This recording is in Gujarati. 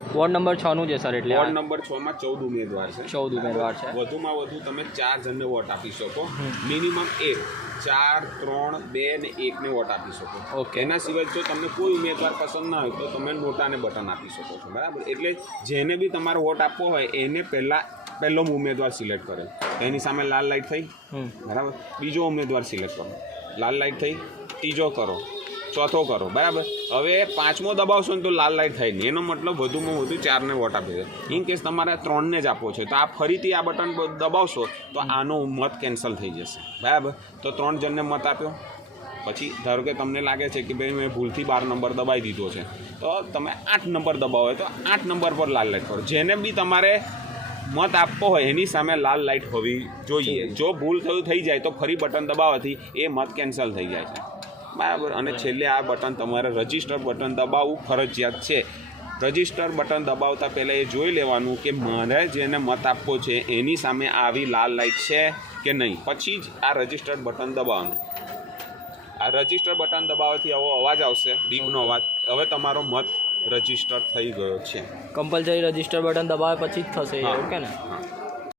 વોર્ડ નંબર 6 નું છે સર, એટલે વોર્ડ નંબર 6 માં 14 ઉમેદવાર છે. 14 ઉમેદવાર છે. વધુમાં વધુ તમે 4 જણને વોટ આપી શકો, મિનિમમ 1, 4, 3, 2 ને 1 ને વોટ આપી શકો. ઓકે. એના સિવાય જો તમને કોઈ ઉમેદવાર પસંદ ના હોય તો તમે નોટાને બટન આપી શકો છો, બરાબર. એટલે જેને બી તમારે વોટ આપવો હોય એને પહેલો ઉમેદવાર સિલેક્ટ કરે, એની સામે લાલ લાઇટ થઈ, બરાબર. બીજો ઉમેદવાર સિલેક્ટ કરો, લાલ લાઇટ થઈ. ત્રીજો કરો, ચોથો કરો, બરાબર. હવે 5મો દબાવશો ને તો લાલ લાઇટ થાય નહીં, એનો મતલબ વધુમાં વધુ 4ને વોટ આપી દે. ઇન કેસ તમારે 3ને જ આપવો છે તો આ ફરીથી આ બટન દબાવશો તો આનો મત કેન્સલ થઈ જશે, બરાબર. તો 3 જણને મત આપ્યો, પછી ધારો કે તમને લાગે છે કે ભાઈ મેં ભૂલથી 12 નંબર દબાવી દીધો છે, તો તમે 8 નંબર દબાવો તો 8 નંબર પર લાલ લાઇટ કરો. જેને બી તમારે મત આપવો હોય એની સામે લાલ લાઇટ હોવી જોઈએ. જો ભૂલ થઈ જાય તો ફરી બટન દબાવવાથી એ મત કેન્સલ થઈ જાય છે, બરાબર. અને છેલ્લે આ બટન તમારે રજિસ્ટર બટન દબાવવું ફરજિયાત છે. રજિસ્ટર બટન દબાવતા પહેલાં એ જોઈ લેવાનું કે મારે જેને મત આપવો છે એની સામે આવી લાલ લાઇટ છે કે નહીં, પછી જ આ રજિસ્ટર બટન દબાવવાનું. આ રજિસ્ટર બટન દબાવવાથી આવો અવાજ આવશે, બીપનો અવાજ. હવે તમારો મત રજિસ્ટર થઈ ગયો છે. કમ્પલસરી રજિસ્ટર બટન દબાવે પછી જ થશે, ઓકે ને? હા.